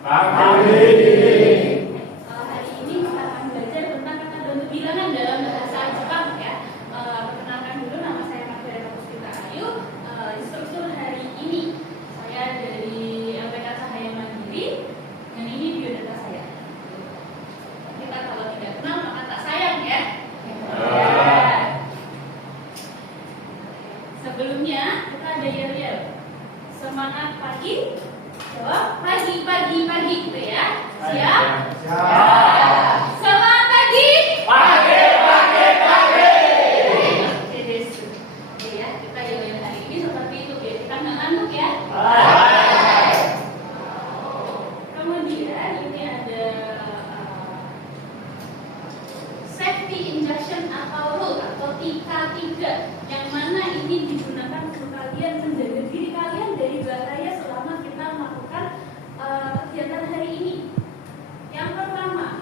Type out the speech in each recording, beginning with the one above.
Hari ini kita akan belajar tentang kata bantu bilangan dalam bahasa Jepang ya. Perkenalkan dulu, nama saya Margareta Puspita Ayu, instruktur hari ini. Saya dari LPK Cahaya Mandiri, dan ini biodata saya. Kita kalau tidak kenal maka tak sayang ya. Sebelumnya kita ada yel-yel. Semangat pagi. Jawab pagi gitu ya. Siap? Siap. Semangat pagi. Pagi. Oke deh. Oke ya, kita yel-yel hari ini seperti itu ya. Kita nggak ngantuk ya. Kemudian ini ada safety induction atau rule atau TK3, yang mana ini digunakan untuk kalian menjaga diri kalian dari bahaya selama kita melakukan kegiatan hari ini. Yang pertama,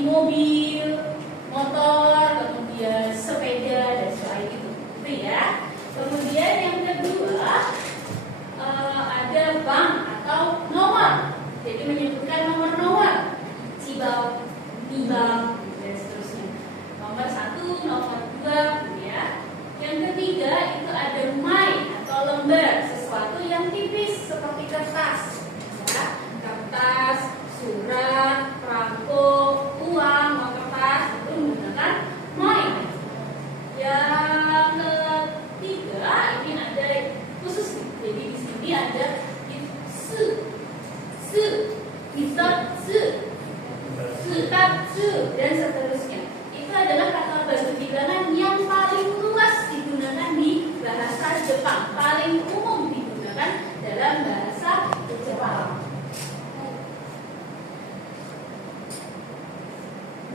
seperti mobil, motor, kemudian sepeda dan sebagainya itu ya. Kemudian yang kedua ada bank atau nomor, jadi menyebutkan nomor-nomor Cibau, Nibang dan seterusnya. Nomor 1, nomor 2 ya. Yang ketiga itu ada my atau lembar, sesuatu yang tipis seperti kertas ya. Kertas, surat, perangko, uang, uang kertas itu menggunakan my. Yang ketiga ini ada khusus, jadi di sini ada se, bisa dan seterusnya. Itu adalah kata bantu bilangan yang paling luas digunakan di bahasa Jepang, paling umum digunakan dalam bahasa Jepang.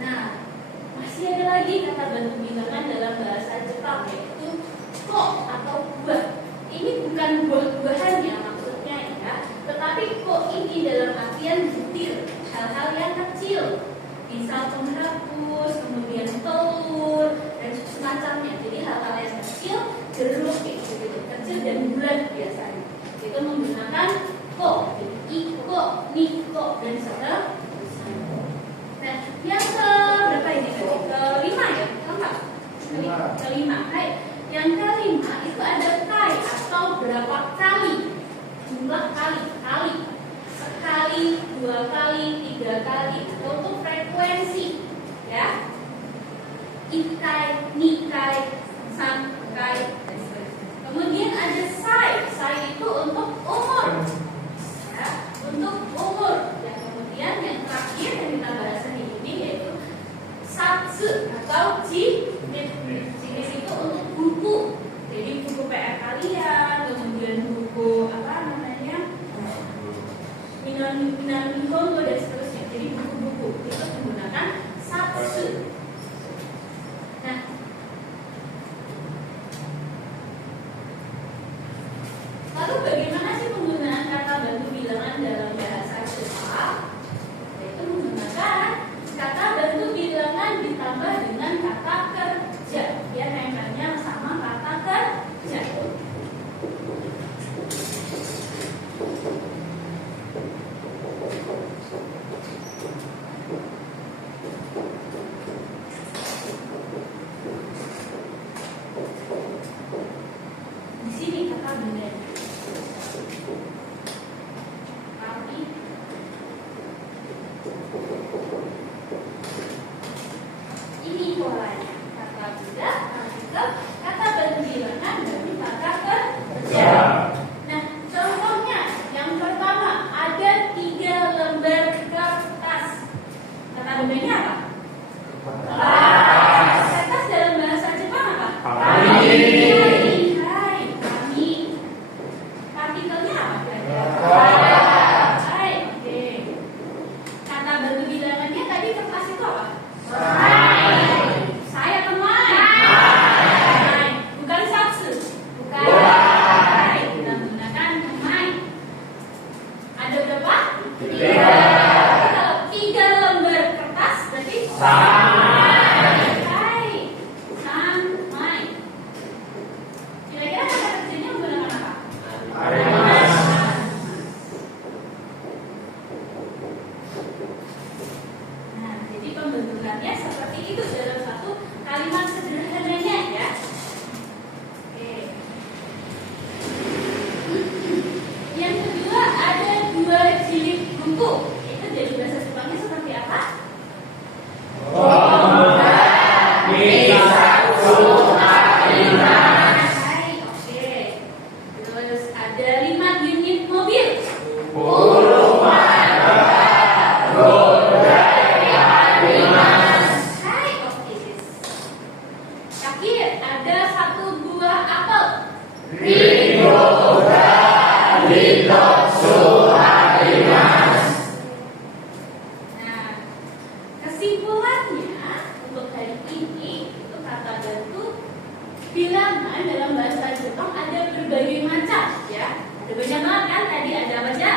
Nah, masih ada lagi kata bantu bilangan dalam bahasa Jepang, yaitu ko atau buah. Ini bukan buah-buahannya maksudnya ya, tetapi ko ini dalam artian butir, hal-hal yang kecil, misal penghapus, kemudian telur dan semacamnya. Jadi hal-hal yang kecil, jeruk gitu, kecil dan bulat biasanya. Itu menggunakan ko, jadi iko, niko dan seterusnya. Nah, yang ke berapa ini? Kelima ya, keempat. Kelima. Hai. Yang kelima itu ada kai atau berapa kali, jumlah kali, sekali, 2 kali, 3 kali, atau untuk frekuensi ya. Ikai, nikai, sankai dan sebagainya. Kemudian ada sai itu untuk umur ya, untuk umur. Dan kemudian yang terakhir yang kita bahas hari ini yaitu satsu atau jilid itu untuk buku. Jadi buku PR kalian, kemudian buku Minami Nihongo dan seterusnya. Jadi buku-buku itu menggunakan satsu. Nah, lalu bagaimana sih penggunaan kata bantu bilangan dalam bahasa Jepang? Yaitu menggunakan kata bantu bilangan ditambah dengan kata kerja. Ya, kaitannya sama kata kerja. Di sini kata benda. Tapi ini polanya. Kata benda, artikel, kata bantu bilangan dari kata kerja. Nah, contohnya yang pertama ada 3 lembar kertas. Kata bendanya apa? Kertas dalam bahasa Jepang apa? Partikelnya apa? Hai, oke. Kata bantu bilangannya tadi kertas itu apa? Saya kemai. Bukan satsu. Bukan. Kita menggunakan kemai. Ada berapa? 3. Kalau 3 lembar kertas berarti kira-kira kata kerjanya menggunakan apa? Nah, jadi pembentukannya seperti itu dalam satu kalimat sederhananya ya. Oke. Yang kedua ada 2 jilid buku. Itu dari bahasa Jepangnya seperti apa? Terus ada 5 unit mobil. Terakhir ada 1 buah apel. Nah, kesimpulannya untuk hari ini itu kata bantu bilangan dalam bahasa Jepang ada berbagai macam ya. Ada banyak banget kan, tadi ada apa aja?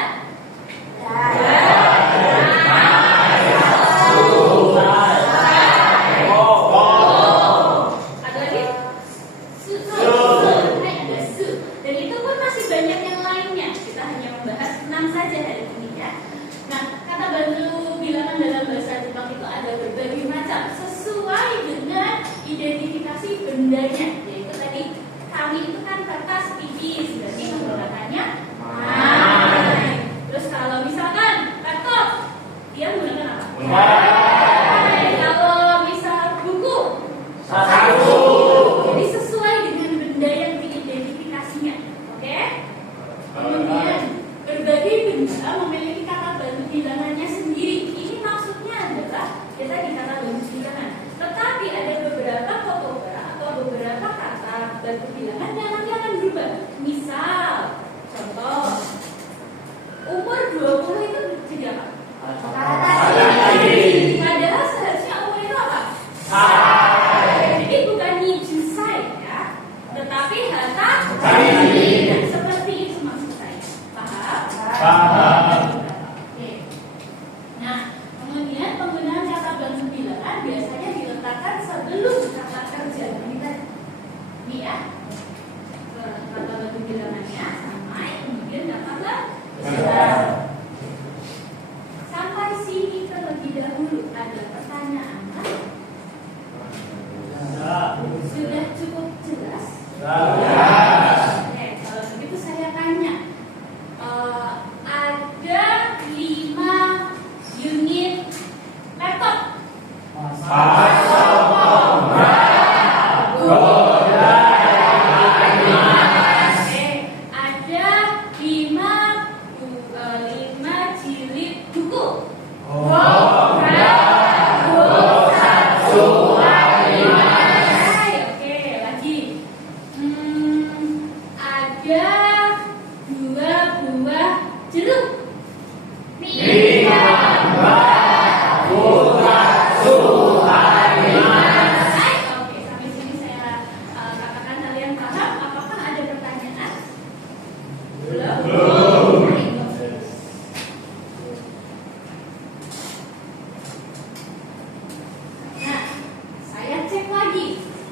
senang saja hari ini ya. Nah, kata bantu bilangan dalam bahasa Jepang itu ada berbagai macam sesuai dengan identifikasi bendanya. Yaitu tadi kami itu kan kertas tipis, berarti menggunakannya mai. Terus kalau misalkan laptop, dia menggunakan apa? Mai. Kalau misal buku, saku. Jadi sesuai dengan benda yang diidentifikasinya. Oke? Kemudian berbagai benda memiliki kata bantu bilangannya sendiri. Ini maksudnya adalah kita di kata bantu bilangan. Tetapi ada beberapa kotoba atau beberapa kata bantu bilangan yang nanti akan berubah. Misal, contoh, umur 20 itu jadi apa? Padahal seharusnya umur itu apa? Jadi bukan nijusai ya, tetapi hata seperti itu maksud saya. Paham? Oke. Nah, kemudian penggunaan kata bantu bilangan biasanya diletakkan sebelum kata kerja. Ini ya, kata bantu bilangannya sampai kemudian kata kerja. Sampai sini terlebih dahulu ada pertanyaan. Sudah cukup jelas? Oke, kalau begitu saya tanya. Ada 5 unit laptop. Ada 5 jilid buku. Oke, lagi. Ada 2 buah jeruk. Oke, sampai sini saya katakan kalian paham. Apakah ada pertanyaan? Belum. Nah, saya cek lagi.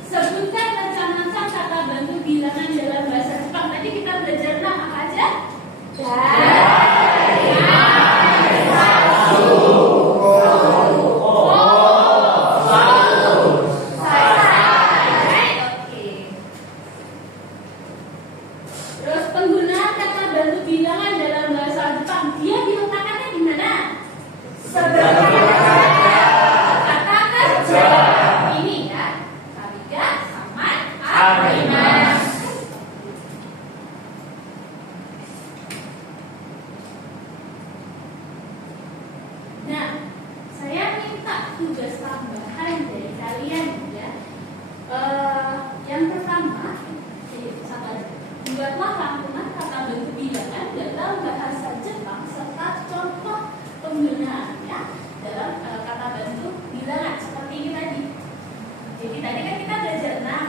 Sebutkan macam-macam kata bantu bilangan dalam bahasa Jepang. Tadi kita belajar 6 apa aja? Terus penggunaan kata bantu bilangan dalam bahasa Jepang, dia diletakkannya di mana? Sebelah kata kerja. Ini ya, kariga sama arimasu. Nah, saya minta tugas tambahan dari kalian ya. Yang pertama, satu aja. Buatlah rangkuman kata bantu bilangan dalam bahasa Jepang serta contoh penggunaannya dalam kata bantu bilangan seperti ini tadi. Jadi tadi kan kita belajar 6. Nah,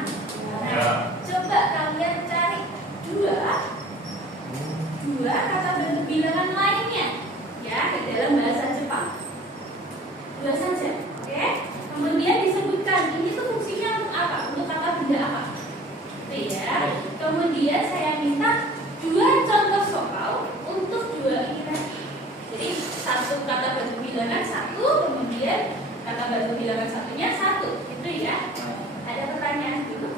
coba kalian cari dua kata bantu bilangan lainnya ya di dalam bahasa Jepang. 2 saja, oke? Kemudian disebutkan ini tuh fungsinya untuk apa? Untuk kata benda apa? Ya. Kemudian saya minta 2 contoh soal untuk 2 ini tadi. Jadi 1 kata bantu bilangan 1, kemudian kata bantu bilangan satunya 1, gitu ya. Ada pertanyaan dulu?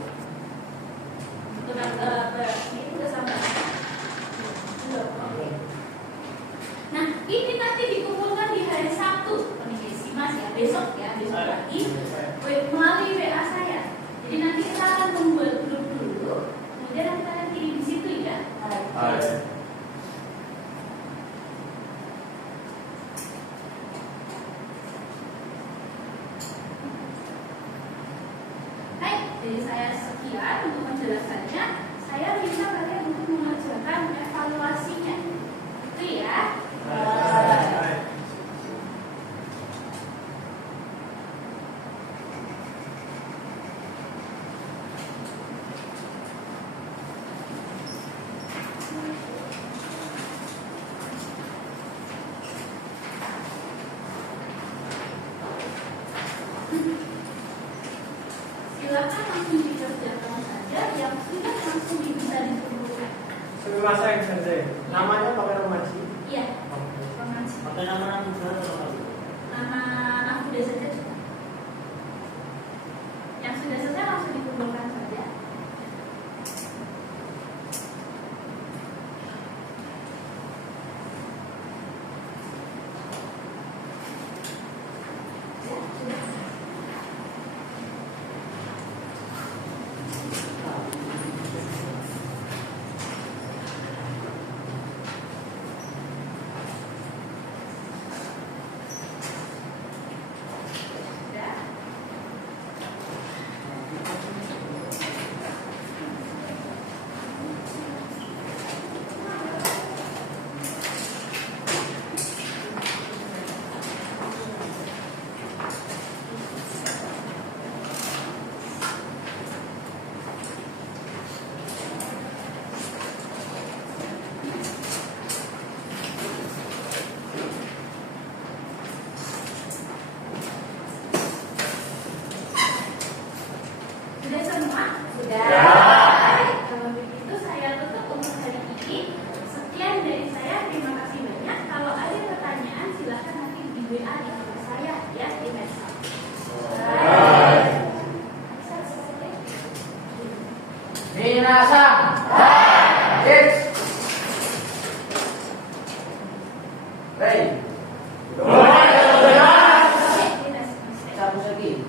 Ini udah sampai. Oke. Nah, ini nanti dikumpulkan di hari Sabtu. Ini Mas ya, besok lagi melalui WA saya. Jadi nanti kita akan membuat grup dulu, kemudian kita akan kirim di situ ya. Baik, jadi saya sekian untuk penjelasannya. Saya minta kalian untuk mengerjakan evaluasinya, itu ya. Silakan langsung dikerjakan saja, yang sudah langsung bisa dikumpulkan. Sumimasen sensei, namanya pakai romaji? Iya. Ray. Oke, kita selesai. Satu lagi.